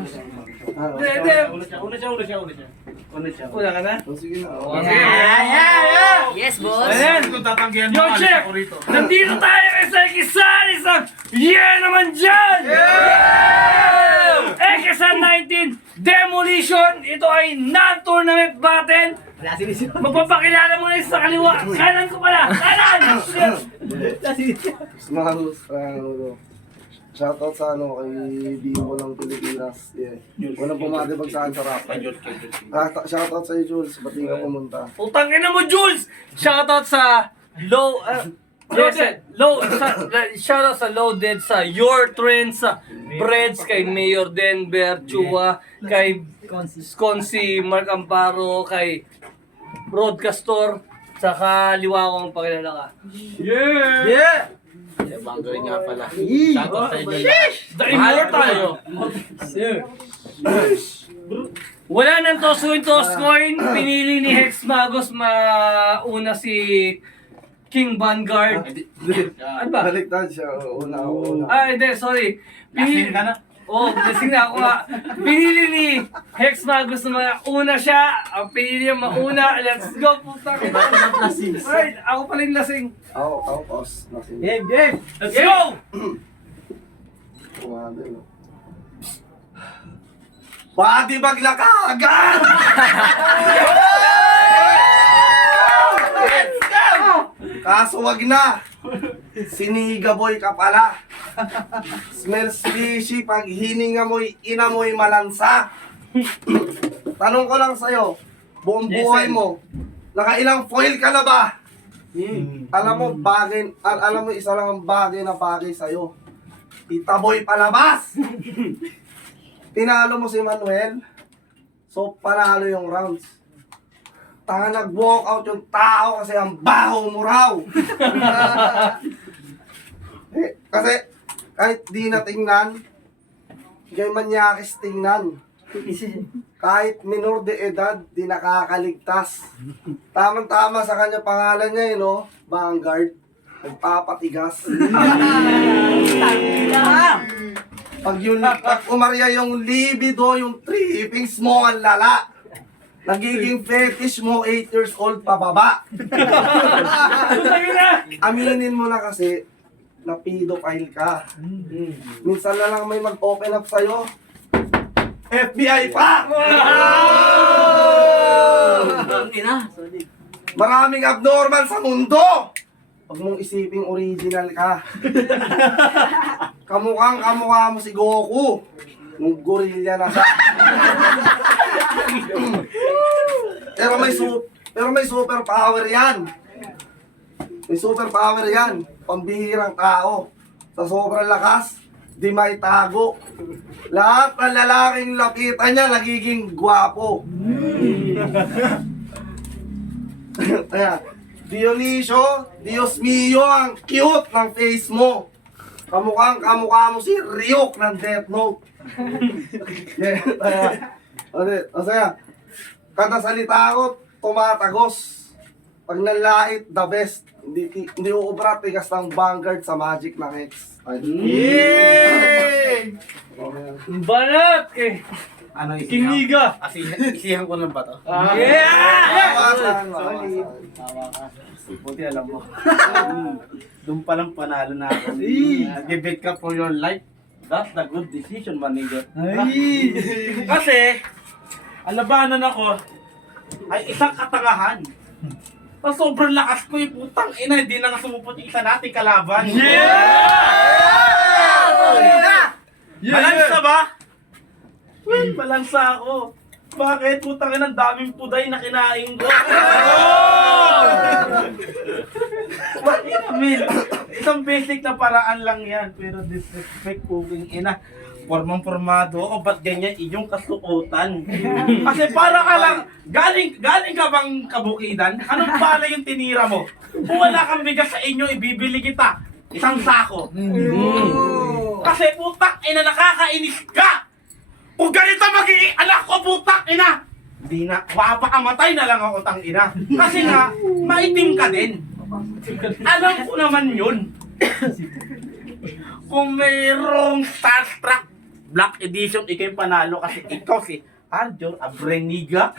Hindi. Una ka na? Sige na. Yes, boss. Ayan. Kung tatanggihan Yo, mo, alis Chef! ako rito. Nandito tayo sa isang yeah naman dyan! Ekesan 19 Demolition! Ito ay non-tournament battle! Magpapakilala mo na yung sa kaliwa! Kanan ko pala! Kanan! Mahalos, shoutout sa kay Bimbo ng Pilipinas. Yeah. Walang pumatibag saan sa rap. Shoutout sa iyo, Jules. Ba't di ka pumunta? Putang ina mo, Jules! Shoutout sa shoutout sa Loaded, sa Your Trends, sa Breads, kay Mayor Denver, Chua, kay Sconsi, Mark Amparo, kay Broadcastor, saka Liwakong pakilala ka. Yeah! Banggoy nga pala. Shoutout sa inyo lahat. The Immortal! Wala nang toss coin. Pinili ni Hex Magos mauna si King Vanguard. Ano ba? Baliktad siya. Una. Hindi, sorry. Lasing ka na? Lasing na ako nga. Pinili ni Hex Magos na mauna siya. Ang pinili niya mauna. Let's go, puta kita. Alright, ako pala yung lasing. Ako, boss. Game! Let's go! Pati maglakagan! Kaso wag na. Siniga boy ka pala. Smells fishy pag hininga mo'y inamoy malansa. Tanong ko lang sa'yo, buong buhay mo, nakailang foil ka na ba? Alam mo isa lang ang bagay na bagay sa'yo. Itaboy palabas! Tinalo mo si Manuel, so panalo yung rounds. Nag-walk out yung tao kasi ang baho mo raw. Kasi kahit di na tingnan, gay manyakis tingnan. Kahit minor de edad, di nakakaligtas. Tamang-tama sa kanya pangalan niya no? Vanguard. Nagpapatigas. Pag umarya yung libido, yung trippings mo, ang lala. Nagiging fetish mo, 8 years old pababa. Aminin mo na kasi, na pedophile ka. Minsan na lang may mag-open up sa'yo. FBI pa! Maraming abnormal sa mundo! Huwag mong isiping original ka. Kamukha mo si Goku. Nung gorilla na siya. Pero may super power yan. May super power yan. Pambihirang tao. Sa sobrang lakas, di may tago. Lahat ng lalaking lapitan niya nagiging gwapo. Ayan. Dionisio, Dios mio, ang cute ng face mo. Kamukha mo si Ryuk ng Death Note. Masaya. Kada salita ko, tumatagos. Pag nalait, the best. Hindi uubra, tigas ng Vanguard sa magic ng X. Yay! Banat! Ano isihan? Kiniga! Isihan ko lang ba to? Yeah! Buti alam mo. Doon pa lang panalo na ako. Nag-bet ka for your life. That's the good decision, manager. Kasi, ang labanan ako ay isang katangahan. Sa sobrang lakas ko yung putang ina, hindi na nga sumupot yung isa nating kalaban. Balansa ba? Well, balansa ako. Bakit? Putang ina, ang daming puday na kinain ko. Min, isang basic na paraan lang yan. Pero disrespect puging ina. Formang-formado ako, ba't ganyan inyong kasuotan? Kasi para ka lang, galing ka bang kabukidan? Anong pala yung tinira mo? Kung wala kang bigas sa inyo, ibibili kita. Isang sako. Kasi putak ina, nakakainis ka! Kung ganito magiging anak ko, putak ina! Hindi na, mapakamatay na lang ako, tang ina. Kasi nga, maitim ka din. Alam ko naman yun. Kung mayroong starstruck Black Edition, ikaw yung panalo kasi ikaw si Arjun Abreniga.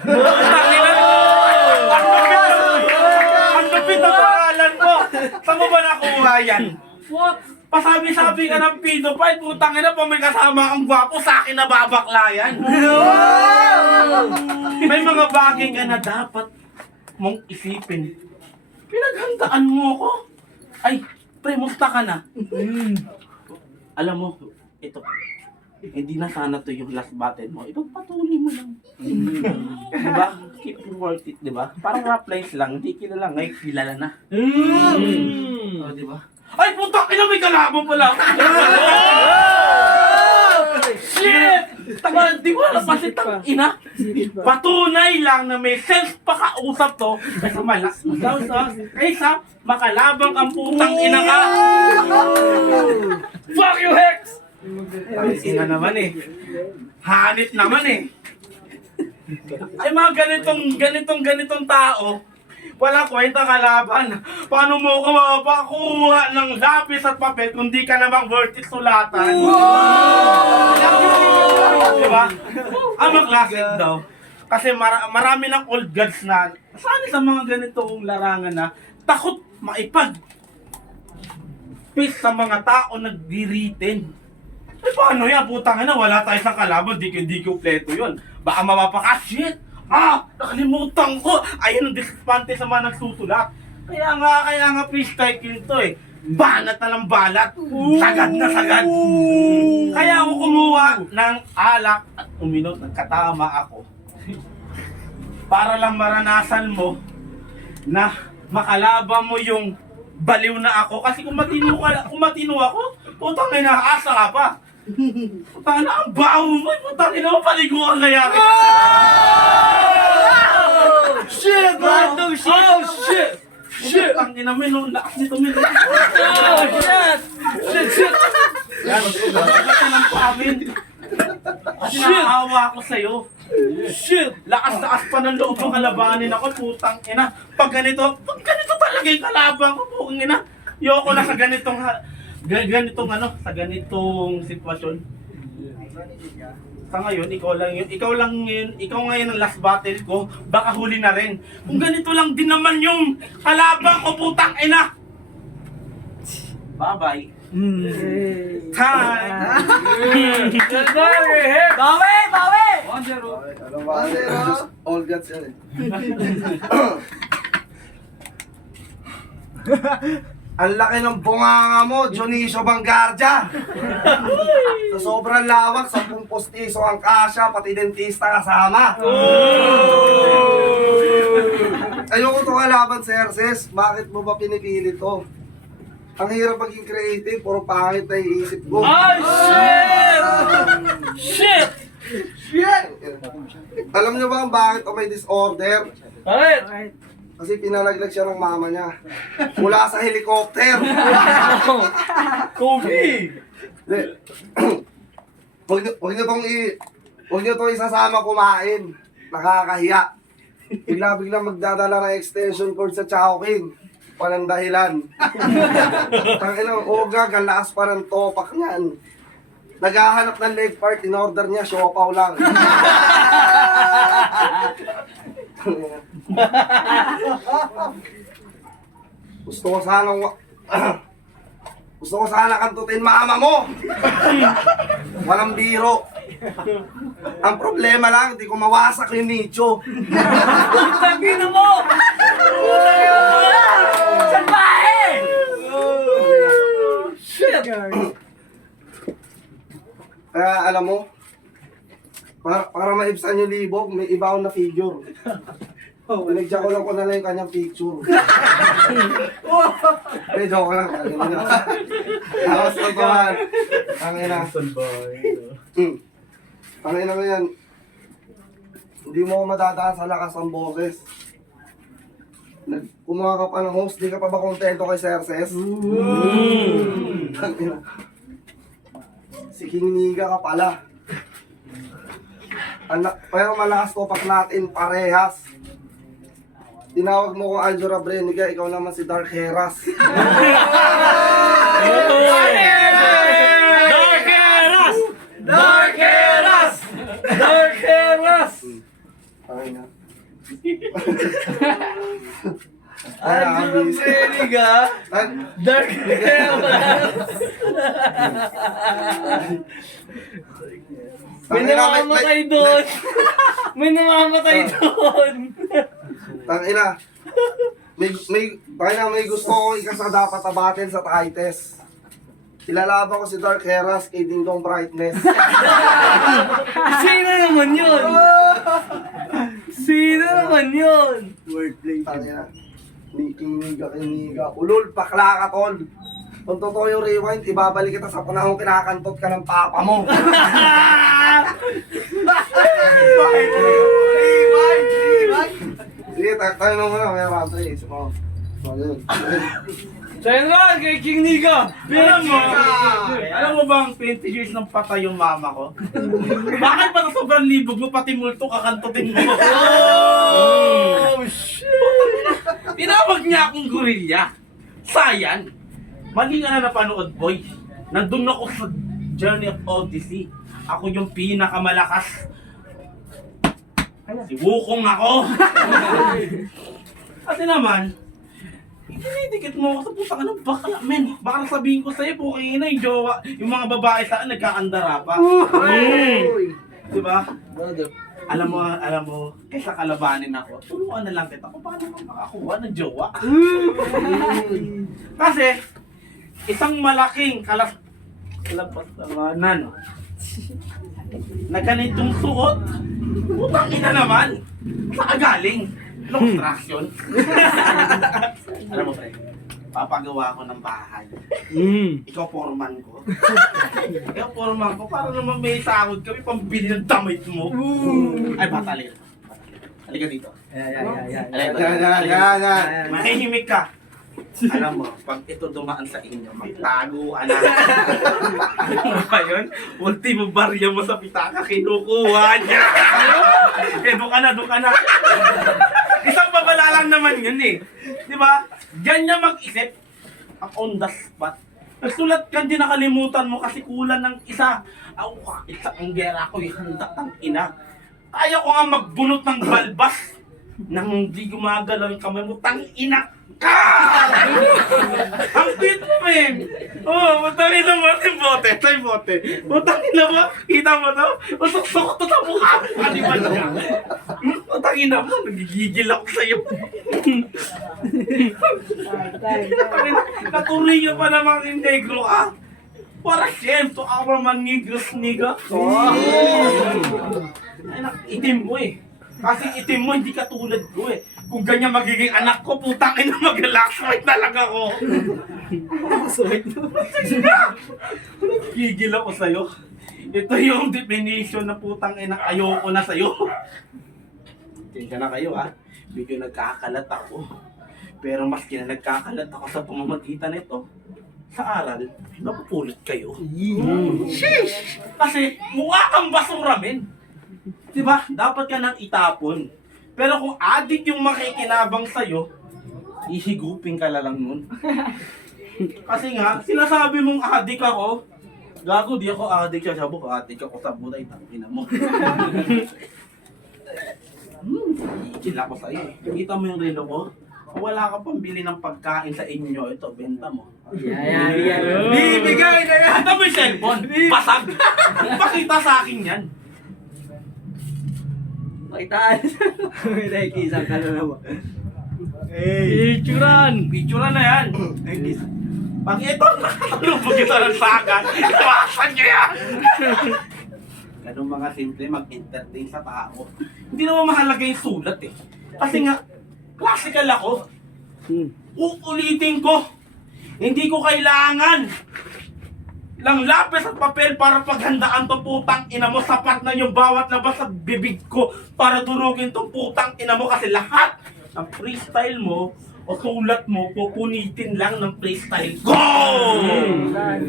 Ang lupit na pangalan mo! Saan mo ba nakuha yan? What? Pasabi-sabi ka ng pedophile, putang ina pa may kasama kang gwapo, sa akin na babakla yan. May mga bagay ka na dapat mong isipin. Pinaghandaan mo ko. Ay, pre, musta ka na? Alam mo, ito, hindi na sana to yung last battle mo. Ipagpatuloy mo lang. Diba? Keep it worth it, diba? Parang rap lines lang, hindi kilala, ngayon kilala na. O, diba? Ay, puta, ina, may kalaban pala. Shit! Tagal, di mo alam kasi ina. Patunay lang na may sense pakausap to. Kaysa makalabang ang putang ina ka. Fuck you, Hex! Ina naman eh. Hanit naman eh. Ay mga ganitong tao, wala kwenta kalaban. Paano mo ka mapakuha ng lapis at papel kung di ka namang worth it sulatan? Diba? Ang classic daw. Kasi marami ng old gods na sana sa mga ganitong larangan na takot maipag sa mga tao nagdiritin. Eh paano yan? Putang ina, wala tayo sa kalaban, di kompleto yun. Baka shit! Nakalimutan ko! Ayun ang dispante sa mga nagsusulat. Kaya nga freestyle yun to eh. Banat na lang balat. Sagad na sagad. Kaya ako kumuha ng alak at uminom ng katama ako. Para lang maranasan mo na makalaban mo yung baliw na ako. Kasi kung matino ako, putang ina, asa ka pa. Putang ina, ang baho mo. Putang ina mo, paliguan kaya kita. Shit, man! Oh, shit! Shit! Ang ina mo, nung lakas nito mo. Oh, shit! Shit! Yan, lakas ka ng pamin. Kasi nakahawa ako sa'yo. Shit! Lakas pa ng loob ng kalabanin ako, putang ina. Pag ganito talaga yung kalaban ko, putang ina. Yoko na sa sa ganitong sitwasyon. Sa ngayon, ikaw ngayon ang last battle ko, baka huli na rin. Kung ganito lang din naman yung kalaban ko, putang ina. Bye-bye. Time! Bawi! Ano ba? All gods yan eh. Ang laki ng bunganga mo, Dionisio Bangardia. Sa sobrang lawak, 10 postiso ang kasya, pati dentista kasama. Ayoko to kalaban, Xerxes. Bakit mo ba pinipili to? Ang hirap maging creative, puro pangit na iisip ko. Oh, shit! Shit! Shit! Alam niyo ba kung bakit ako may disorder? Alright! Kasi pinalaglag siya ng mama niya. Mula sa helicopter. Kobe! Hindi. Huwag niyo itong isasama kumain. Nakakahiya. Bigla magdadala ng extension cord sa Chowking. Walang dahilan. Tanginang ogag, ang lakas pa ng topak niyan. Naghahanap ng leg part, in order niya, siopaw lang. Gusto ko sana kantutin mama mo. Walang biro. Ang problema lang, di ko mawasak yung nicho. Tangina mo! Salbahe! Shit! Kaya alam mo, para maibsan yung libog, may iba akong na figure. Pinagdya ko na lang yung kanyang picture. Eh, joke lang. Tapos na to man. Tangina. Tangina mo yan. Hindi mo ako madadaan sa lakas ng boses. Kumuha ka pa ng host, di ka pa ba kontento kay Xerxes? Tangina. Si King Niga ka pala. Pero malakas topak natin, parehas. Tinawag mo ko Arjun Abreniga, ikaw naman si Dark Heras. Dark Heras! Dark Ang Selig ah. Dark May namamatay doon. May namamatay doon. Tangina. May gusto ko ikasa dapat abatin sa Tites. Ilalaban ko si Dark Heras kay Dingdong Brightness. Sino naman yun? Sino naman yun? Tangina. Niga. Ulol, pakla ka, tol. Kung totoo yung rewind, ibabalik kita sa panahon kinakantot ka ng papa mo. Sige, tayo na muna. May rato eh. So, yun. General, kay King Niga. Alam mo bang 20 years nang patay yung mama ko? Bakit pa na sobrang libog mo, pati multo kakantutin mo? Oh, shit. Tinawag niya akong gorilla. Sayan. Mali nga na napanood, boy. Nandun ako sa Journey of Odyssey. Ako yung pinakamalakas. Si Wukong ako. Kasi naman, dinidikit mo ako sa putang ng bakla, men. Baka sabihin ko sa'yo, puking ina, yung jowa, yung mga babae saan nagkaandara pa. Diba? Alam mo, kaysa kalabanin ako, tulungan na lang kita kung paano ka makakuha ng jowa. Kasi, isang malaking kalabastawanan na ganitong suot, putang ina naman, saan galing? Anong construction? Alam mo, pre, papagawa ko ng bahay. Ikaw foreman ko. Ikaw foreman ko, para naman may sahod kami, pambili ng damit mo. Ay, batalil. Halika dito. Yan. Mahihimik ka. Alam mo, pag ito dumaan sa inyo, magtaguan na. Alam mo ba yun? Ultimo barya mo sa pitaka, kinukuha niya. Doon ka na. Isang babala lang naman yun eh. Di ba? Diyan niya mag-isip. Ang on the spot. Nagsulat ka, hindi nakalimutan mo kasi kulang ng isa. Ako, isa ang gera ko, handa ang ina. Kaya ko nga magbunot ng balbas nang hindi gumagalaw yung kamay mo, tang ina ka! Ang cute mo, men! Oh, matangin na mo yung bote, sa bote. Matangin na mo, kita mo to? Usok-sok to sa mukha mo, kaliman ka. Matangin na mo, nagigigil ako sa'yo. Naturi niyo pa namang integro ka. Para siyempre, ako naman niga. Itim mo eh. Kasi itim mo, hindi ka tulad ko eh. Kung ganyan magiging anak ko, putang ina, mag-laxwhite na lang ako. Gigil ako sa'yo. Ito yung definition na putang ina, ayoko na sa'yo. Tensya na kayo ha. Medyo nagkakalat ako. Pero maski na nagkakalat ako sa pamamagitan nito, sa aral, napupulot kayo. Sheesh! Kasi mukha kang basura, men. Diba? Dapat ka nang itapon. Pero kung adik yung makikinabang sa'yo, ihigupin ka lang nun. Kasi nga, sinasabi mong adik ako, gago, di ako adik siya. Sabi ko, adik ako sa buday, tangina mo. Ikil ako sa'yo eh. Kita mo yung relo ko? Kung wala ka pang bili ng pagkain sa inyo, ito, benta mo. Bibigay na yan! Ito mo yung cellphone, basag! Pakita sa akin yan. Pakitaan. May nakikisang ka na naman. Picturean na yan. Pag ito, nakalubog ito ng sagan, iwasan nyo yan! Ganun mga simple, mag-entertain sa tao. Hindi naman mahalaga yung sulat eh. Kasi nga, classical ako. Uulitin ko. Hindi ko kailangan lang lapis at papel para paghandaan tong putang ina mo. Sapat na yung bawat labas sa bibig ko para durugin tong putang ina mo kasi lahat ng freestyle mo o sulat mo pupunitin lang ng freestyle ko!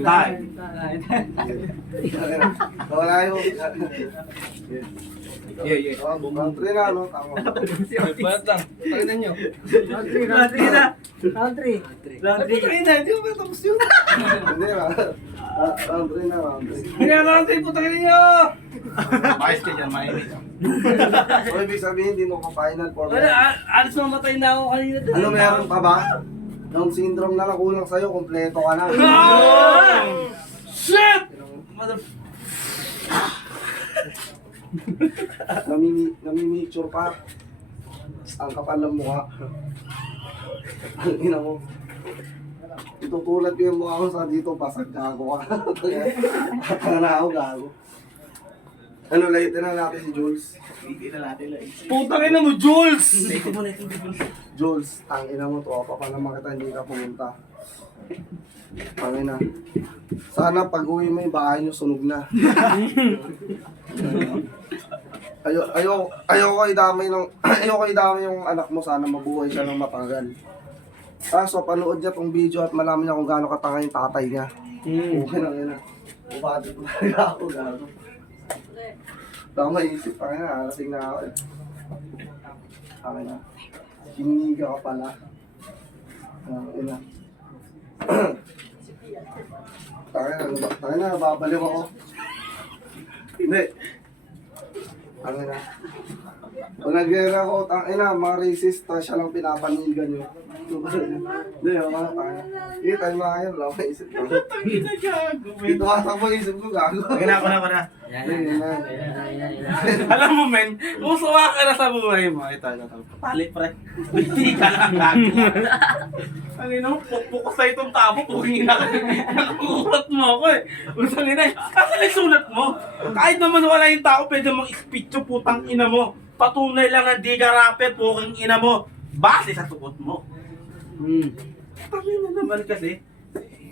Time! Wala yung... Round 3 na, no? Tama. Ba't lang? Pakinan nyo. Round 3. Hindi ko ba tapos yun? Hindi na. Round 3 na, round 3. Kaya lang tayo, putangin nyo! Ayos ka dyan, mahilig. So, ibig sabihin, hindi mo ka final form. Alis mamatay na ako kanina. Ano meron pa ba? Down syndrome na lang kulang sa'yo, kompleto ka na. Shit! Namimicture pa. Ang kapal ng mukha. Ang ina mo. Itutulad ko yung mukha ko sa dito, pasag gago ka. Ang na ako gago. Ano, layitin na natin si Jules. Hindi na natin lang. Putang ina mo, Jules! Jules, ang ina mo to, pa naman kita hindi ka pumunta. Ang ina. Sana pag uwi mo yung bahay nyo, sunog na. Ayoko idamay yung anak mo, sana mabuhay siya ng matagal. So panood niya tong video at malaman niya kung gaano katanga yung tatay niya. Okay lang yun. Bubati ko talaga ako, gago. Tama isip, pa nga, alasing na ako eh. Akin na. Hiniga ka pala. Ina. Takin na, babaliw ako. Hindi. Akin na. Kung nag-gera ako, takin na, mga racist, siya lang pinapanigan nyo. Hindi, ako na, takin na. Hindi, tayo mga kayo, wala akong isip ko. Tangina gago, men. Dito kasama isip ko, gago. Okay na, ako na. Hindi, na. Alam mo, men, kung sawa ka na sa buhay mo, ito. Pali, pre. Hindi ka lang gago. Ang ina mo, pukpuk sa itong tabo, puking ina ka. Nakukulat mo ako eh. Usang ina, kasi nagsulat mo. Kahit naman wala yung tao, pwede mong ispityo putang ina mo. Patunay lang na di ka rapid, puking ina mo. Base sa tukot mo. Tangina naman kasi.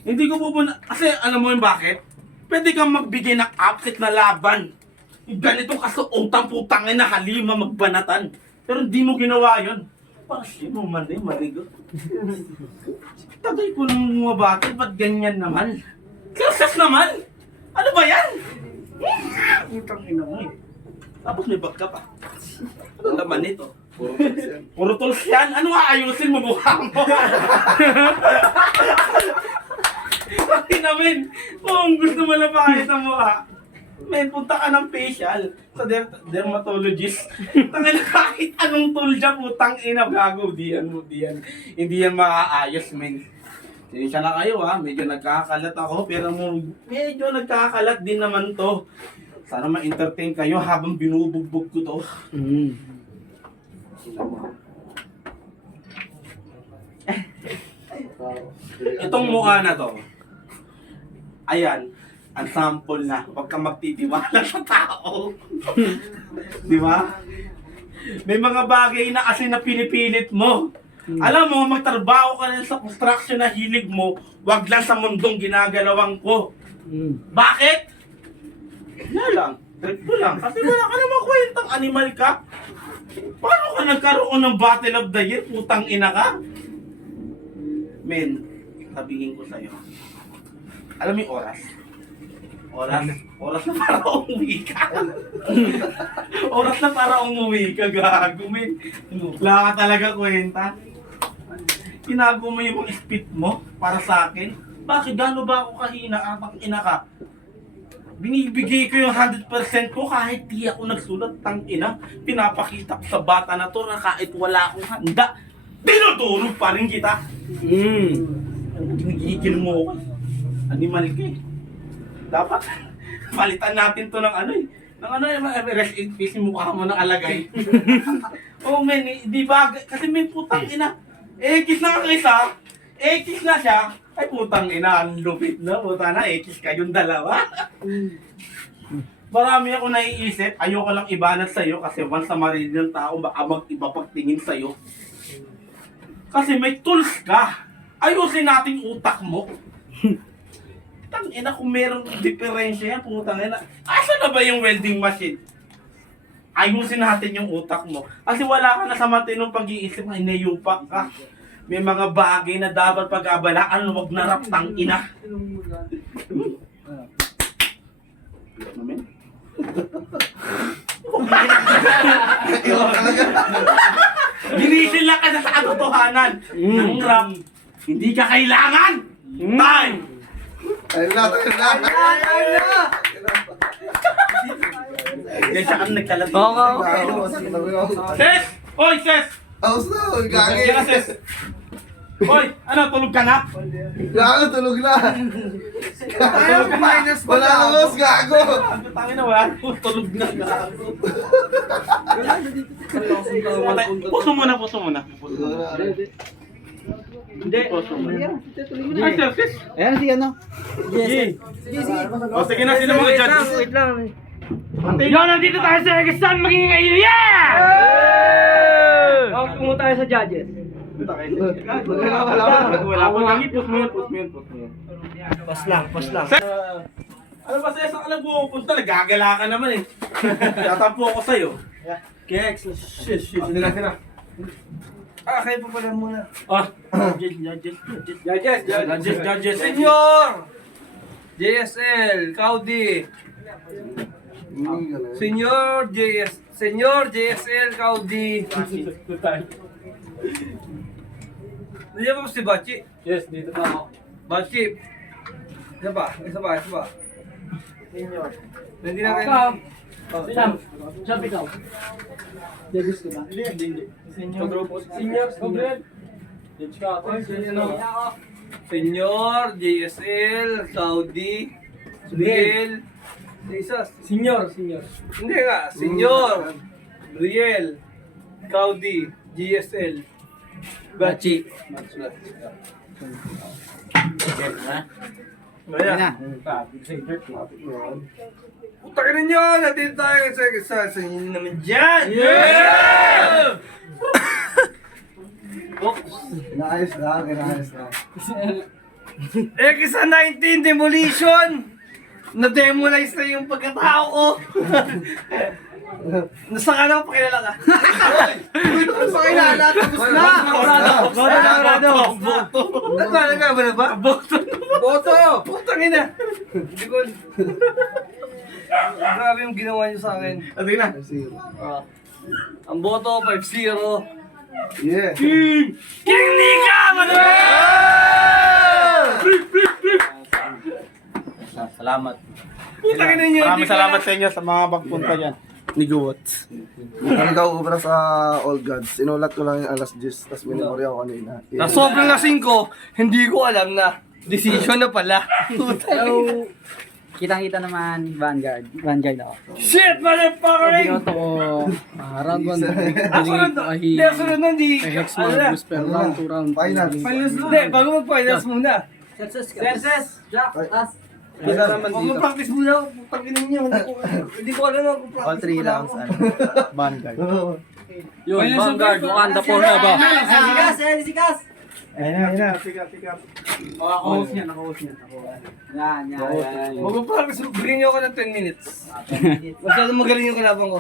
Hindi ko pupunta, kasi alam mo yung bakit? Pwede kang magbigay ng upset na laban. Ganitong kasuotang putang ina, halima magbanatan. Pero hindi mo ginawa yun. Para siya mo man din, maligo. Tagay ko nang bumabati, ba't ganyan naman? Klasas naman! Ano ba yan? Putang ina mo eh. Tapos may bag ka pa. Ano laman nito? Puro tools yan. Ano nga ayusin mo mukha mo? Pati namin, kung gusto mo lang pakita ang mukha, men, punta ka ng facial sa dermatologist. Tangin na kahit anong tool dyan, putang ina, gago, hindi yan maaayos, men. Siya na kayo ha, medyo nagkakalat ako, pero medyo nagkakalat din naman to. Sana ma-entertain kayo habang binubugbog ko to. Itong mukha na to, ayan, ang sample na, huwag kang magtitiwala sa tao. Di ba? May mga bagay na kasi na pinipilit mo. Alam mo, magtrabaho ka na sa construction na hilig mo, wag lang sa mundong ginagalawan ko. Bakit? Yan lang, trip ko lang. Kasi wala ka namang kwentang animal ka. Paano ka nagkaroon ng Battle of the Year? Putang ina ka? Men, sabihin ko sa'yo. Alam mo yung oras? Oras na para umuwi ka. Oras na para umuwi ka, gago, men. Wala ka talaga kwenta. Tinago mo yung mga spit mo para sa akin. Bakit? Gano'n ba ako kahina? Ang ina ka? Binibigay ko yung 100% ko kahit di ako nagsulat, tang ina. Pinapakita ko sa bata na to na kahit wala akong handa, dinudurog pa rin kita. Ginigil mo ako. Animal ka eh. Dapat palitan natin to ng ano eh. Ng ano eh, rest in peace yung mukha mo ng alagay. Oh men, di ba? Kasi may putang ina. Ekis na isa, ekis na siya. Ay putang ina, ang lupit na. Puta na, ekis kayong dalawa. Marami ako naiisip. Ayoko lang ibanat sa'yo kasi once na marinig ng tao, baka mag-iba pagtingin sa'yo. Kasi may tools ka. Ayusin natin utak mo. Tangina kung merong diferensya yan, putang ina. Asa na ba yung welding machine? Ayusin natin yung utak mo. Kasi wala ka na sa matinong pag-iisip na inayupak ka. May mga bagay na dapat pag-abalaan, wag na rap, tangina. Ginisin lang ka na sa katotohanan. Ng rap, hindi ka kailangan. Time! Ayun na. Kaya siya ang nagkalat. Ses! Oy, Ses! Aus na, gagi. Kaya Ses! Oy, ano, tulog ka na? Gago, tulog na. Wala na, boss, gago. Ang tangin na wala. Tulog na. Patay. Puso muna. Hindi. Puso muna. Ay, Ses! Ayan si ano? O, sige na, sino mga judges? Wait lang. Yo, nandito tayo sa Egestan, magiging kayo, yeah! Tungo tayo sa judges. Wala pa lang, post mo yun. Pas lang. Ano ba sa'yo, saan ka nagpupunta? Nagagala ka naman eh. Tatampo ako sa'yo. Kex. Sino na? Kayo pa pala muna. Ah, judges. Senyor! JSL, Kaudi. Senyor JSL, Kaudi. Nandiyan ba si Bachi? Yes, dito pa ako. Bachi. Isa pa. Senior. Hindi na kayo. Silam. Siya ikaw. Judges ko ba? Hindi. Senior. Senior. Gabriel. Judge ka ako. Senyor JSL, Kaudi. Riel. Isa. Senior. Hindi nga. Senyor. Riel. Kaudi. JSL. Bachi. Ayan. Putang ina nyo! Nandito tayo sa inyo naman dyan! Inaayos na. Kisa 19 Demolition! Na-demolize na yung pagkatao ko! Nasa ka na, pakilala ka. Sa kilala, tapos na. Nagkala ba na ba? Boto! Putang ina! Hindi ko... Grabe yung ginawa niyo sa akin. Sige na. Ang boto, 5-0. Yeah. King Nika! Salamat. Putang ina niyo! Maraming salamat sa inyo sa mga pagpunta dyan. Ni Guwots. Naligaw ko pala sa All Gods. Inulat ko lang yung alas 10, tapos minimorya ko kanina. Na sobrang lasing ko, hindi ko alam na decision na pala. So, kitang-kita naman Vanguard ako. Shit, motherfucker! Binoto ko Ragwan. Sunod na, hindi. Hex Ano na? Marcus per round, 2 round. Finals. Hindi, bago mag-finals muna. Senses! Jack! As! Huwag mag-practice muna. Putang ina niyo. Hindi ko alam na mag-practice. All 3 rounds. Vanguard. Yun, Vanguard. Wakanda forever. Sikas! Ayun na. Naka-host niya. Yan. Mag-practice. Bigyan niyo ako ng 10 minutes. Masyado magaling yung kalaban ko.